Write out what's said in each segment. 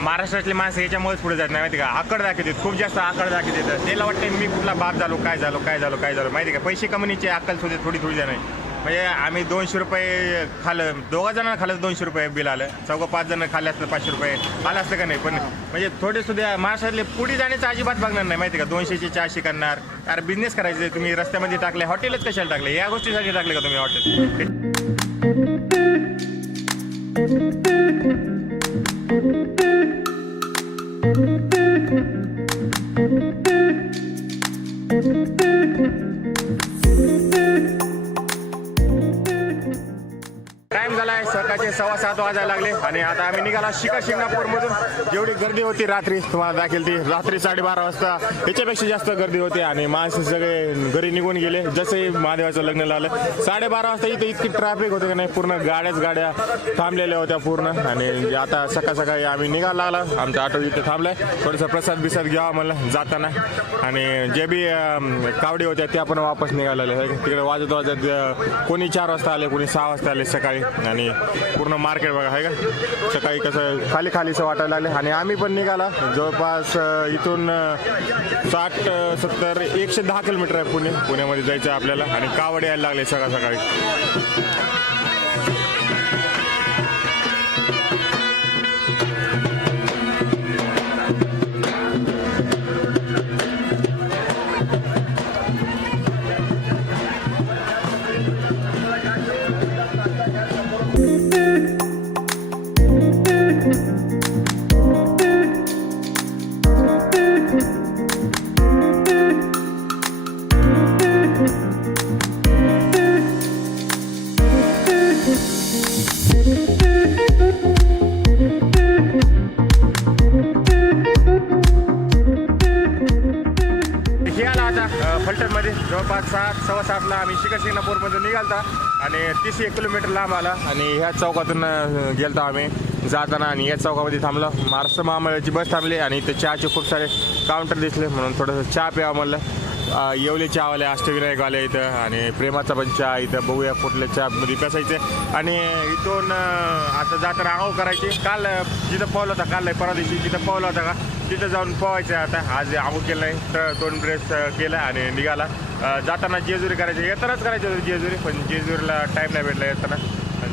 महाराष्ट्रातले माणसं याच्यामुळेच पुढे जात नाही माहिती का? आकड दाखवतात खूप जास्त आकड दाखवतात त्याला वाटतं मी कुठला बाप झालो काय झालो काय झालो काय झालो माहिती का? पैसे कमवण्याची अक्कल सुद्धा थोडी थोडी जण आहे म्हणजे आम्ही दोनशे रुपये खाल्लं दोघा जणांना खाल्लं दोनशे रुपये बिल आलं. चौघं पाच जण खाल्ले असतं पाचशे रुपये आलं असतं का नाही? पण म्हणजे थोडे सुद्धा महाराष्ट्रातले पुढे जाण्याचं अजिबात बघणार नाही माहिती का? दोनशेची चारशे करणार. अरे बिझनेस करायचे तुम्ही रस्त्यामध्ये टाकले हॉटेलच कशाला टाकले? या गोष्टीसाठी टाकले का तुम्ही हॉटेल? सात वाजायला लागले आणि आता आम्ही निघाला शिका शिंगणापूरमधून. जेवढी गर्दी होती रात्री तुम्हाला दाखील ती रात्री साडेबारा वाजता. याच्यापेक्षा जास्त गर्दी होती आणि माणसं सगळे घरी निघून गेले. जसे महादेवाचं लग्न लागलं साडेबारा वाजता इथे इतकी ट्रॅफिक होते की नाही? पूर्ण गाड्याच गाड्या थांबलेल्या होत्या पूर्ण. आणि आता सकाळ सकाळी आम्ही निघायला लागला. आमचा ऑटो इथे थांबलाय. थोडंसं प्रसाद बिसाद घ्यावा मला जाताना. आणि जे बी कावडी होत्या त्या पण वापस निघालेल्या तिकडे वाजत वाजत कोणी चार वाजता आले कोणी सहा वाजता आले सकाळी. आणि पूर्ण मार्केट बघा आहे का? सकाळी कसं खाली खालीचं वाटायला लागले. आणि आम्ही पण निघाला. जवळपास इथून साठ सत्तर एकशे दहा किलोमीटर आहे पुणे. पुण्यामध्ये जायचं आहे आपल्याला. आणि कावड यायला लागले सकाळ सकाळी जवळपास सात सव्वा सातला आम्ही शिखर शिंगणापूरमधून निघालता आणि तीस एक किलोमीटर लांब आला आणि ह्या चौकातून अ, गेलता आम्ही. जाताना आणि या चौकामध्ये थांबलो. महाराष्ट्र महामंडळाची बस थांबली आणि इथे चहाचे खूप सारे काउंटर दिसले. म्हणून थोडंसं चहा प्यावं म्हणलं. येवले चहावाले अष्टविनायकवाले इथं आणि प्रेमाचा पण चहा इथं बघूया कुठल्या चहामध्ये कसायचे आणि इथून आता जाताना आंघोळ करायची. काल जिथं पावला होता काल नाही परवा दिवशी जिथं पावला होता का तिथं जाऊन पोवायचं आहे आता. आज आंघोळ केलं नाही तर दोन ब्रेस केला आणि निघाला. जाताना जेजुरी करायची येतानाच करायची होती जेजुरी पण जेजुरीला टाईम नाही भेटला येताना.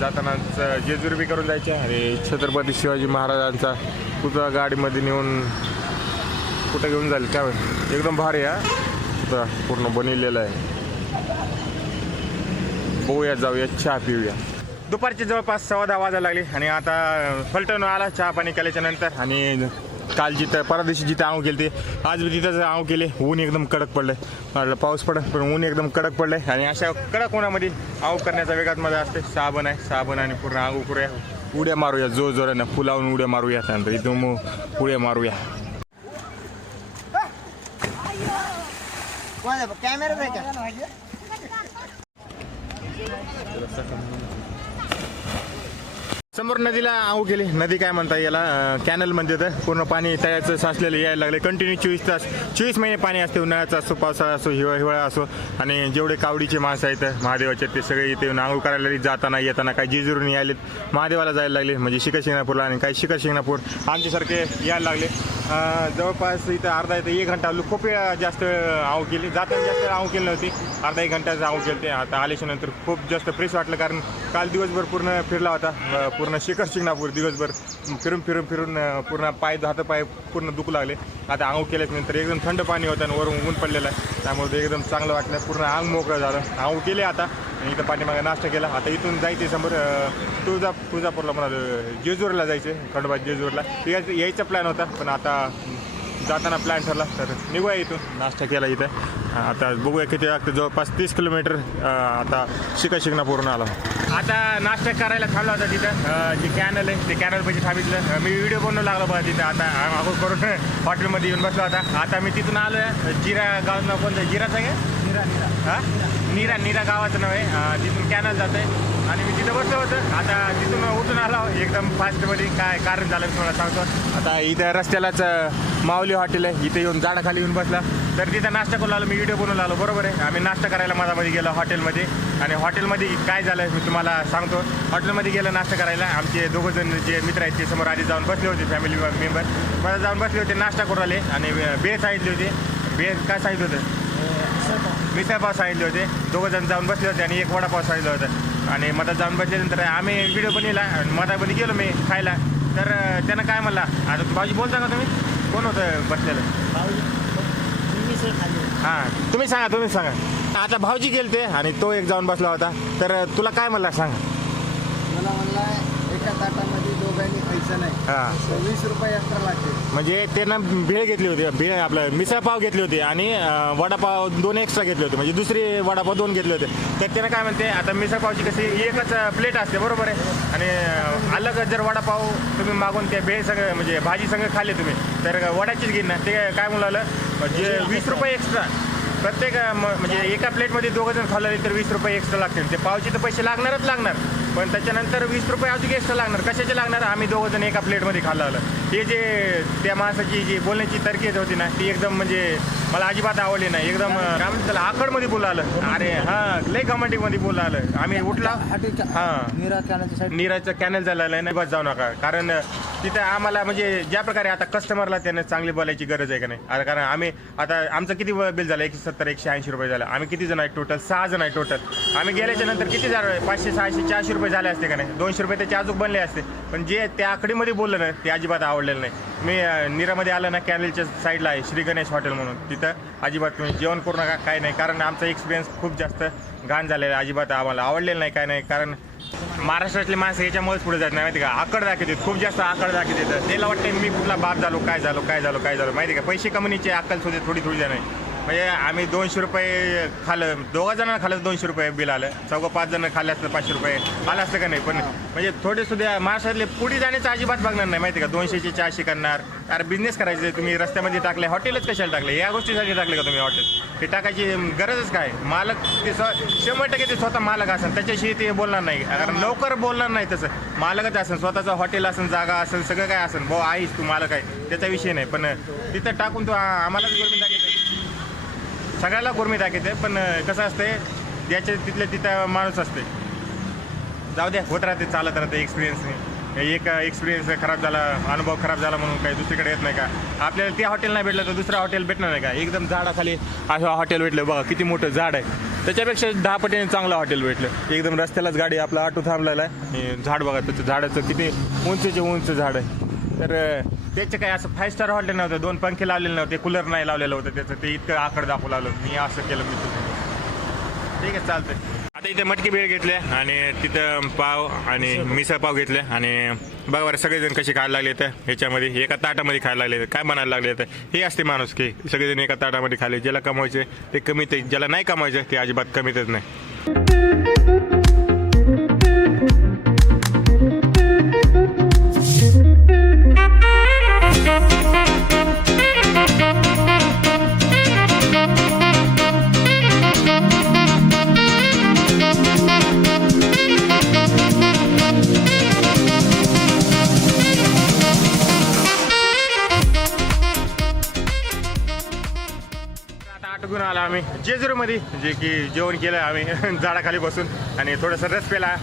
जातानाच जेजुरी बी करून जायचे. आणि छत्रपती शिवाजी महाराजांचा पुतळा गाडीमध्ये नेऊन कुठं घेऊन जाईल काय एकदम भारी हा. पुतळा पूर्ण बनवलेला आहे. बघूया जाऊया चहा पिऊया. दुपारचे जवळपास सव्वा दहा वाजायला लागले. आणि आता फलटण आला चहा पाणी केल्याच्यानंतर. आणि काल जिथं परदेशी दिवशी जिथं आव केली ते आज बी तिथंच आव केले. ऊन एकदम कडक पडलंय. म्हटलं पाऊस पडत पण ऊन एकदम कडक पडलंय. आणि अशा कडक उन्हामध्ये आव करण्याचा वेगात मजा असते. साबण आहे साबण आणि पूर्ण आंघोळ करूया. उड्या मारूया जोर जोरानं फुलावून उड्या मारूया त्यानंतर. इथून मग उड्या मारूया. कॅमेरा समोर नदीला आऊ गेली. नदी काय म्हणता याला? कॅनल म्हणजे तर पूर्ण पाणी तयाचं साचलेलं यायला लागले कंटिन्यू चोवीस तास चोवीस महिने पाणी असते. उन्हाळ्याचा असो पावसाळा असो हिवाळा हिवाळा असो. आणि जेवढे कावडीचे माणसं आहेत महादेवाचे ते सगळे इथे येऊन आंघोळ करायला जाताना येताना काही जिजुरून यायलेत. महादेवाला जायला लागले. म्हणजे शिखर शिंगणापूरला आणि काही शिखर शिंगणापूर आमच्यासारखे यायला लागले. जवळपास इथं अर्धा इथं एक घंटा खूप वेळा जास्त आऊ केली. जाताना जास्त आऊ केली नव्हती. अर्धा एक घंट्याचं जाऊ केली आता आल्याच्यानंतर खूप जास्त फ्रेश वाटलं कारण काल दिवसभर पूर्ण फिरला होता. पूर्ण शिखर शिंगणापूर दिवसभर. फिरून फिरून फिरून पूर्ण पाय हात पाय पूर्ण दुखू लागले. आता आंघोळ केल्याच्यानंतर एकदम थंड पाणी होतं आणि वरून ऊन पडलेलं आहे. त्यामुळे एकदम चांगलं वाटलं. पूर्ण आंग मोकळं झालं. आंघोळ केले आता. इथं पाठीमागे नाश्ता केला. आता इथून जायचे समोर तुळजा तुळजापूरला म्हणा जेजूरला जायचे खंडोबा जेजूरला. यायचं यायचा प्लॅन होता पण आता जाताना प्लॅन ठरला. तर निघूया इथून. नाश्ता केला इथं. आता बघूया किती लागतं जवळपास तीस किलोमीटर आता शिका शिकणापूर्ण आला. आता नाश्ता करायला थांबला होता तिथं. जे कॅनल आहे ते कॅनल पैसे थांबितलं. मी व्हिडिओ बनवू लागलो बघा तिथं. आता आंघोळ करून हॉटेलमध्ये येऊन बसलो होता आता मी तिथून आलो आहे जिरा गाव नाव कोणतं? जिराचं आहे का? हा? नीरा नीरा गावाचं नाव आहे. तिथून कॅनल जात आहे आणि मी तिथं बसलो होतं. आता तिथून उठून आलो. एकदम फास्टमध्ये काय कारण झालं तुम्हाला सांगतो. आता इथं रस्त्यालाच माऊली हॉटेल आहे. इथे येऊन झाडाखाली येऊन बसला. तर तिथं नाश्ता करून आलो. मी व्हिडिओ बनवून आलो. बरोबर आहे. आम्ही नाश्ता करायला मधामध्ये गेलो हॉटेलमध्ये. आणि हॉटेलमध्ये काय झालं मी तुम्हाला सांगतो. हॉटेलमध्ये गेलं नाश्ता करायला. आमचे दोघं जण जे मित्र आहेत ते समोर आधी जाऊन बसले होते फॅमिली मेंबर मला जाऊन बसले होते नाश्ता करून आले. आणि बे सांगितले होते. बे काय सांगितलं होतं? मिसळपाव सांगितले होते. दोघं जण जाऊन बसले होते आणि एक वडापाव सांगितलं होतं. आणि मधात जाऊन बसल्यानंतर आम्ही व्हिडिओ बनवला आणि मधामध्ये गेलो मी खायला. तर त्यानं काय म्हणला? आता भाऊजी बोलता का तुम्ही? कोण होतं बसलेलं? हां तुम्ही सांगा तुम्ही सांगा. आता भाऊजी गेलते आणि तो एक जाऊन बसला होता. तर तुला काय म्हणला सांग? मला म्हणला एका ताटामध्ये दोघांनी खायचं नाही. हां. वीस रुपये एक्स्ट्रा लागते म्हणजे त्यानं भेळ घेतली होती भेळ आपलं मिसळपाव घेतली होती आणि अं, वडापाव दोन एक्स्ट्रा घेतले होते. म्हणजे दुसरी वडापाव दोन घेतले होते. तर त्यानं काय म्हणते आता मिसळपावची कशी एकच प्लेट असते बरोबर आहे? आणि अं, अलग जर वडापाव तुम्ही मागून त्या भेळ सगळं म्हणजे भाजी सगळं खाल्ले तुम्ही तर वडाचीच घेईन ना. ते काय म्हणालं म्हणजे वीस रुपये एक्स्ट्रा प्रत्येक अं, म- म्हणजे एका प्लेटमध्ये दोघं जण खाल्ले तर वीस रुपये एक्स्ट्रा लागतील. ते पावचे तर पैसे लागणारच लागणार. पण त्याच्यानंतर वीस रुपये अजून एक्स्ट्रा लागणार. कशाचे लागणार? आम्ही दोघं जण एका प्लेटमध्ये खाल्लं आलं. हे जे त्या माणसाची जी बोलण्याची तरकीद होती ना ती एकदम म्हणजे मला अजिबात आवडली नाही. एकदम काय म्हणतात त्याला आखडमध्ये बोललं आलं अरे हां लयमध्ये बोललं आलं आम्ही उठला. हां. नीरा कॅनलच्या साईड नीराजचं कॅनल झालेलं आहे नाही बस जाऊ नका. कारण तिथं आम्हाला म्हणजे ज्या प्रकारे आता कस्टमरला त्याने चांगली बोलायची गरज आहे का नाही? आता कारण आम्ही आता आमचं किती बिल झालं? एकशे सत्तर एकशे ऐंशी रुपये झालं. आम्ही किती जण आहेत टोटल सहा जण आहे टोटल आम्ही गेल्याच्यानंतर किती झालं? पाचशे सहाशे चारशे रुपये झाले असते का नाही? दोनशे रुपये त्याचे अजून बनले असते. पण जे त्या आकडीमध्ये बोललं ना ते अजिबात आवडलेलं नाही. मी निरामध्ये आलं ना कॅनलच्या साईडला आहे श्री गणेश हॉटेल म्हणून. तिथं अजिबात तुम्ही जेवण करू नका काय नाही. कारण आमचा एक्सपिरियन्स खूप जास्त घाण झालेला आहे अजिबात आम्हाला आवडलेलं नाही काय नाही. कारण महाराष्ट्रातले माणसं याच्यामुळेच पुढे जात नाही माहिती का? आकड दाखवतात खूप जास्त आकड दाखवतात त्याला वाटते मी कुठला बाप झालो काय झालो काय झालो काय झालो माहिती का? पैसे कमवण्याची अक्कल सुद्धा थोडी थोडी जाणार म्हणजे आम्ही दोनशे रुपये खाल्लं. दोघा जणांना खाल्लं दोनशे रुपये बिल आलं. चौघं पाच जण खाल्ले असतं पाचशे रुपये आलं असतं का नाही? पण म्हणजे थोडे सुद्धा महाराष्ट्रातले पुढे जाण्याचं अजिबात बघणार नाही माहिती का? दोनशेचे चारशे करणार अरे बिझनेस करायचे. तुम्ही रस्त्यामध्ये टाकले हॉटेलच कशाला टाकले? या गोष्टीसाठी टाकले का तुम्ही हॉटेल? हे टाकायची गरजच काय? मालक ते स्व शंभर टक्के ते स्वतः मालक असेल त्याच्याशी ते बोलणार नाही. कारण लवकर बोलणार नाही तसं. मालकच असेल स्वतःचं हॉटेल असेल जागा असेल सगळं काय असेल भाऊ आईस तू मालक आहे. त्याचा विषय नाही. पण तिथं टाकून तू आम्हालाच गोरमी सगळ्याला गोरमी दाखवते पण कसं असते ज्याच्या तिथल्या तिथं माणूस असते जाऊ द्या होत राहते चालत राहते एक्सपिरियन्सने एक एक्सपिरियन्स खराब झाला अनुभव खराब झाला म्हणून काही दुसरीकडे येत नाही का? आपल्याला ते हॉटेल नाही भेटलं तर दुसरं हॉटेल भेटणार नाही का? एकदम झाडाखाली असं हॉटेल भेटलं बघा किती मोठं झाड आहे. त्याच्यापेक्षा दहा पटीने चांगलं हॉटेल भेटलं. एकदम रस्त्यालाच गाडी आपला ऑटो थांबलेला आहे. झाड बघा त्याचं झाडाचं किती उंचचे उंच झाड आहे. तर त्याचं त्याचे काय असं फाय स्टार हॉटेल नव्हतं. दोन पंखे लावलेले नव्हते. कूलर नाही लावलेलं होतं त्याचं. ते इतकं आकड दाखवू आलं मी असं केलं मी तुझं ठीक आहे चालतंय. आता इथे मटकी भेळ घेतले आणि तिथं पाव आणि मिसळ पाव घेतले आणि बघा बरं सगळेजण कसे खायला लागले तर ह्याच्यामध्ये एका ताटामध्ये खायला लागले काय म्हणायला लागले तर हे असते माणूस की सगळेजण एका ताटामध्ये खाले ज्याला कमवायचे ते कमी ते ज्याला नाही कमवायचे ते अजिबात कमीतच नाही. मध्ये जे की जेवण केलं आम्ही झाडाखाली बसून आणि थोडंसं रस पेला.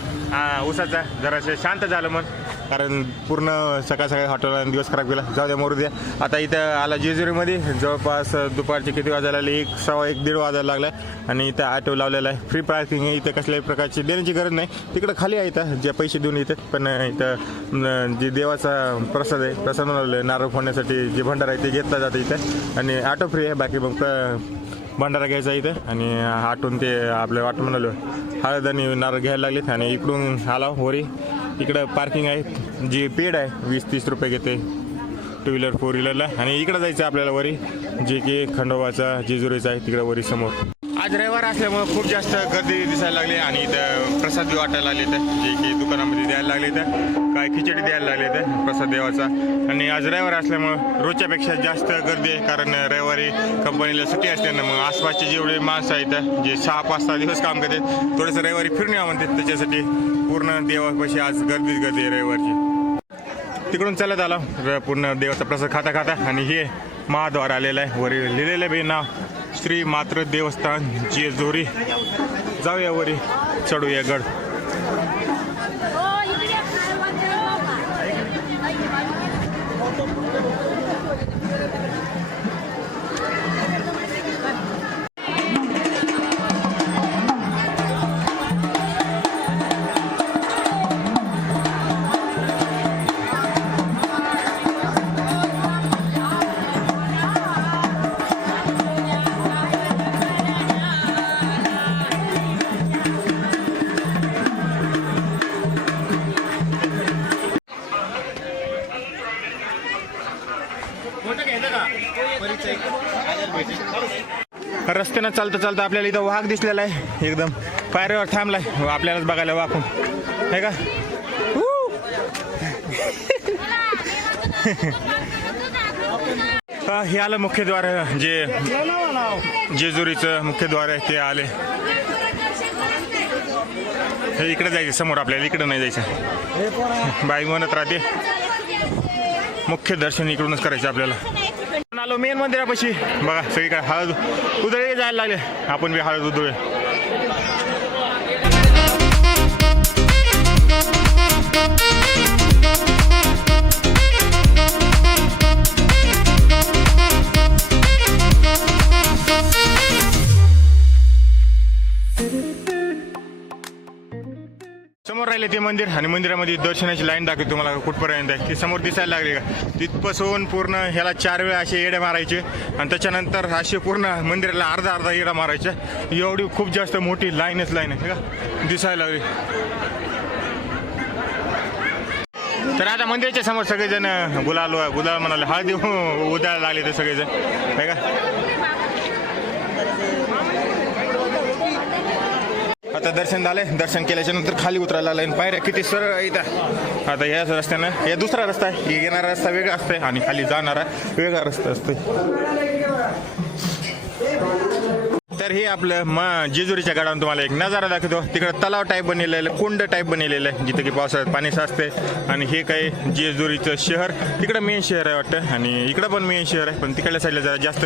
उसाचा जरासं शांत झालं मग कारण पूर्ण सकाळ सकाळी हॉटेल दिवस खराब गेला जाऊ द्या मरू द्या. आता इथं आला जेजुरीमध्ये. जवळपास दुपारचे किती वाजायला लागले? एक सव्वा एक दीड वाजायला लागला. आणि इथं ऑटो लावलेला आहे. फ्री पार्किंग आहे. इथं कसल्याही प्रकारची देण्याची गरज नाही. तिकडं खाली आहे इथं. जे पैसे देऊन येतात पण इथं जे देवाचा प्रसाद आहे प्रसाद नारळ फोडण्यासाठी जे भंडार आहे ते घेतला जातं इथं. आणि ऑटो फ्री आहे. बाकी मग भंडारा घ्यायचा इथं आणि आटून ते आपलं वाटून म्हणालो हळद आणि नारळ घ्यायला लागलेत आणि इकडून आला वरी इकडं पार्किंग आहे जी पेड आहे वीस तीस रुपये घेते. टू व्हीलर फोर व्हीलरला आणि इकडं जायचं आपल्याला वरी जे की खंडोबाचा जेजुरीचा आहे तिकडं वरी समोर. आज रविवार असल्यामुळं खूप जास्त गर्दी दिसायला लागली आणि इथं प्रसाद बी वाटायला लागले तर जे की दुकानामध्ये द्यायला लागले तर काय खिचडी द्यायला लागले तर प्रसाद देवाचा. आणि आज रविवार असल्यामुळं रोजच्यापेक्षा जास्त गर्दी आहे कारण रविवारी कंपनीला सुट्टी असल्यानं मग आसपासचे जेवढे माणसं आहेत जे सहा पाच सहा दिवस काम करतात थोडंसं रविवारी फिरून यावं म्हणतात. त्याच्यासाठी पूर्ण देवापाशी आज गर्दीच गर्दी आहे रविवारची. तिकडून चालत आला र- पूर्ण देवाचा प्रसाद खाता खाता. आणि हे महाद्वार आलेलं आहे वरील लिहिलेलं बी नाव. श्री मात्र देवस्थान जेजुरी. जाऊया वरी चढूया गड. रस्त्यानं चालता चालता आपल्याला इथं वाघ दिसलेला आहे. एकदम पायऱ्यावर थांबलाय. हो, आपल्यालाच बघायला वाकून. आहे का? हे आलं मुख्यद्वार जे जेजुरीचं मुख्यद्वार आहे ते आले. हे इकडे जायचं समोर आपल्याला इकडे नाही जायचं. बाई म्हणत राहते मुख्य दर्शन इकडूनच करायचं आपल्याला. आलो मेन मंदिरापाशी. बघा सगळीकडे हळद उधळे जायला लागले. आपण बी हळद उधळे राहिले ते मंदिर आणि मंदिरामध्ये दर्शनाची लाईन दाखवते तुम्हाला कुठपर्यंत आहे. ती समोर दिसायला लागली का? तिथपासून पूर्ण ह्याला चार वेळा असे येडे मारायचे आणि त्याच्यानंतर असे पूर्ण मंदिराला अर्धा अर्धा येडा मारायच्या एवढी खूप जास्त मोठी लाईनच लाईन आहे का? दिसायला लागली. तर आता मंदिराच्या समोर सगळेजण गुलाल गुलाल म्हणाले हळदी उदायला लागले ते सगळेजण. आहे का? आता दर्शन झालंय दर्शन केल्याच्यानंतर खाली उतरायला लाईन पायऱ्या किती सर इथं? आता याच रस्त्यानं हे दुसरा रस्ता आहे. येणारा रस्ता वेगळा असतोय आणि खाली जाणारा वेगळा रस्ता असतोय. तर हे आपलं म जेजुरीच्या गडावर तुम्हाला एक नजारा दाखवतो. तिकडं तलाव टाईप बनलेलं आहे कुंड टाईप बनलेलं आहे जिथं की पावसाळ्यात पाणी साचते आणि हे काही जेजुरीचं शहर. तिकडं मेन शहर आहे वाटतं. आणि इकडं पण मेन शहर आहे. पण तिकडल्या साईडला जरा जास्त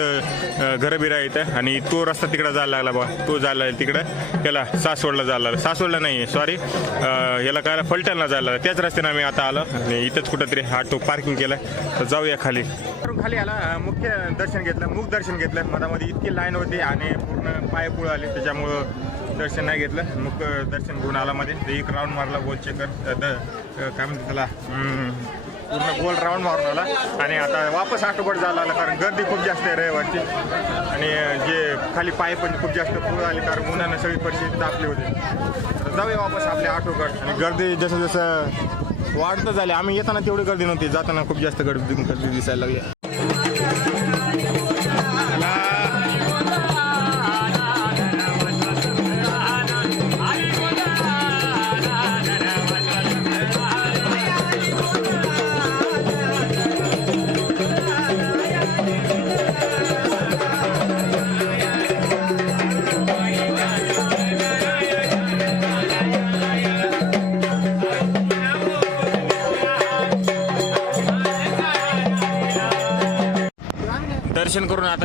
घरं बिरं येतं आणि तो रस्ता तिकडं जायला लागला बा. तो जायला तिकडं. याला सासवडला जायला लागला. सासवडला नाही सॉरी याला काय फलटणला जायला त्याच रस्त्याने आम्ही आता आलो. आणि इथंच कुठंतरी ऑटो पार्किंग केलं. तर जाऊया खाली. वरून खाली आला मुख्य दर्शन घेतलं मुख दर्शन घेतलं. मधामध्ये इतकी लाईन होती आणि पूर्ण पाय पुळ आले त्याच्यामुळं दर्शन नाही घेतलं. मुख दर्शन घेऊन आला मध्ये. एक राऊंड मारला गोल चेकर द- काय म्हणते त्याला? पूर्ण गोल राऊंड मारून आला. आणि आता वापस आठवड झाला आला कारण गर्दी खूप जास्त आहे रविवारची. आणि जे खाली पाय पण खूप जास्त पुळ आले कारण उन्हानं सगळी परिस्थिती तापली होती. तर जाऊया वापस आपले आठवगड आणि गर्दी जसं जसं वाढतं झाले आम्ही येताना तेवढी गर्दी नव्हती. जाताना खूप जास्त गर्दी गर्दी दिसायला लागली.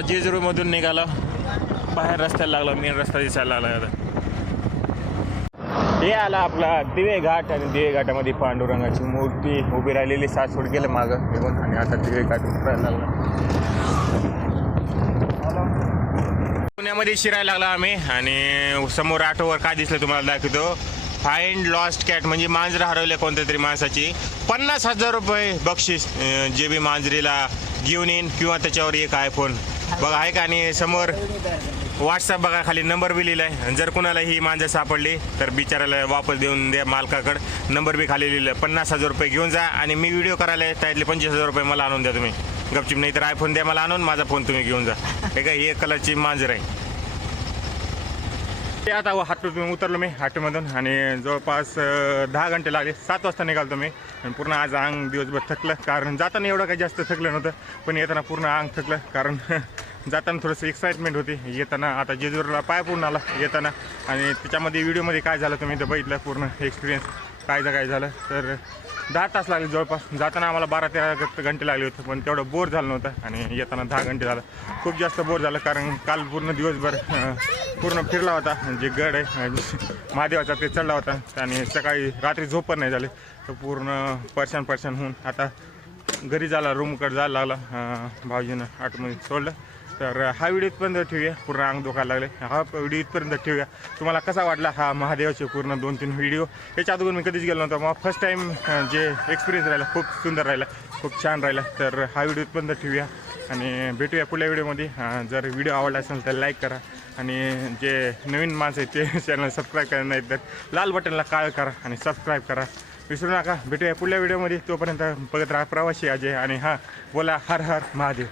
आता जेजुरीमधून निघाला बाहेर रस्त्याला लागला मेन रस्ता दिसायला लागला आता. हे आला आपला दिवे घाट आणि दिवे घाटामध्ये पांडुरंगाची मूर्ती उभी राहिलेली सासवड गेलं मागं निघून आणि आता दिवे घाट उतरायला लागला. पुण्यामध्ये शिरायला लागला आम्ही आणि समोर ऑटोवर काय दिसलं तुम्हाला दाखवतो. फाईंड लॉस्ट कॅट म्हणजे मांजर हरवले कोणत्या तरी माणसाची. पन्नास हजार रुपये बक्षीस जे बी मांजरीला घेऊन येईन किंवा त्याच्यावर एक आयफोन बघा आहे का आणि समोर व्हॉट्सअप बघा खाली नंबर बी लिहिला आणि जर कुणाला ही मांजर सापडली तर बिचाराला वापस देऊन द्या मालकाकडं. नंबर बी खाली लिहिलं पन्नास हजार रुपये घेऊन जा आणि मी व्हिडिओ करायला आहे, त्यातले पंचवीस हजार रुपये मला आणून द्या तुम्ही. गपचिप नाही तर आयफोन द्या मला आणून माझा फोन तुम्ही घेऊन जा. हे का ही एक कलरची मांजर आहे. ते आता हाटून उतरलो मी हाटूमधून आणि जवळपास दहा घंटे लागले. सात वाजता निघालतो मी. आणि पूर्ण आज अंग दिवसभर थकलं. कारण जाताना एवढं काही जास्त थकलं नव्हतं. पण येताना पूर्ण अंग थकलं. कारण जाताना थोडंसं एक्साइटमेंट होती. येताना आता जेजूरला पाय पूर्ण आला. येताना. आणि त्याच्यामध्ये व्हिडिओमध्ये काय झालं तुम्ही तर बघितलं पूर्ण एक्सपिरियन्स काय काय झालं. तर दहा तास लागले जवळपास. जाताना आम्हाला बारा तेरा घंटे लागले होते पण तेवढं बोर झालं नव्हतं आणि येताना दहा घंटे झालं. खूप जास्त बोर झालं कारण काल पूर्ण दिवसभर पूर्ण फिरला होता. जे गड आहे महादेवाचा ते चढला होता आणि सकाळी रात्री झोप पण नाही झाले. तर पूर्ण परशान परशान होऊन आता घरी झाला रूमकडे जायला लागला. अं, भाऊजीनं आतमध्ये सोडलं. तर हा व्हिडिओ इथपर्यंत ठेवूया. पूर्ण अंग दुखायला लागले. हा व्हिडिओ इथपर्यंत ठेवूया. तुम्हाला कसा वाटला हा महादेवाचे पूर्ण दोन तीन व्हिडिओ? याच्या अगोदर मी कधीच गेलो नव्हतो मग फर्स्ट टाईम जे एक्सपिरियन्स राहिला खूप सुंदर राहिला खूप छान राहिला. तर हा व्हिडिओ इथपर्यंत ठेवूया. आणि भेटूया पुढल्या व्हिडिओमध्ये. जर व्हिडिओ आवडला असेल तर लाईक करा. आणि जे नवीन माणसं आहेत ते चॅनल सबस्क्राईब करणार नाही तर लाल बटनला काळ करा आणि सबस्क्राईब करा. विसरू नका. भेटूया पुढल्या व्हिडिओमध्ये. तोपर्यंत बघत राहा प्रवासी अजय. आणि हां बोला हर हर महादेव.